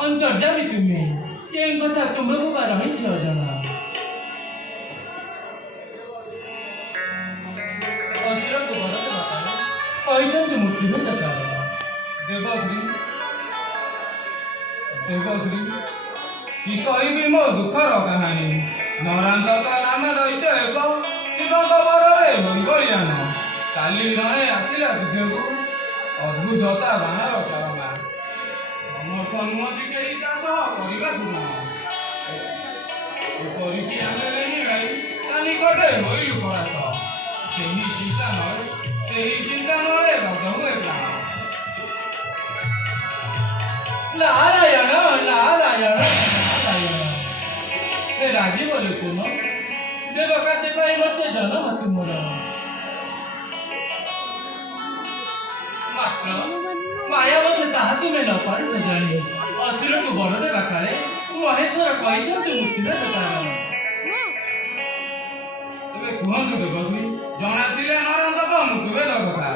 अंतर्जामी तुम्ही केम कथा तुम्हाला खूप राहायची अजना अशिरा को बरत बता पैजन की मूर्ति में तका देवश्री की कोई भी मो दुख रो कहानी नरांत का नाम दैत्य एक शिव को बररे होई गलियान काली जणे आसिला तुझको अद्भुतता बानर चरमा समर्थन केही चाष କରିବା ଗୁଣ କରିକି ଆମେ ଲେନି ଭାଇ ତା ନିକଟରେ ହୋଇଲୁ ପରାସ୍ତ ସେହି ଚିନ୍ତା ନଳେ ରଜ ହୁଏ ପ୍ରାଣ ନାରାୟଣ ନାରାୟଣ ନାରାୟଣ ସେ ରାଜୀବ ଲୋକନ ଦେବ କାର୍ଯ୍ୟ ପାଇଁ ମୋତେ ଜନ୍ମ ତୁମର ମାତ୍ର ମାୟାବତୀ ତାହା ତୁମେ ନ ପାରୁଛ ଜାଣି ଅସୁରକୁ ବର ଦେବା କାଳେ ମହେଶ୍ୱର କହିଛନ୍ତି ମୁକ୍ତିର ଦୋକାନ ଏବେ କୁହନ୍ତୁ ଦେବଶ୍ରୀ ଜଣାଥିଲେ ନରନ୍ତକ ମୁକ୍ତିରେ କଥା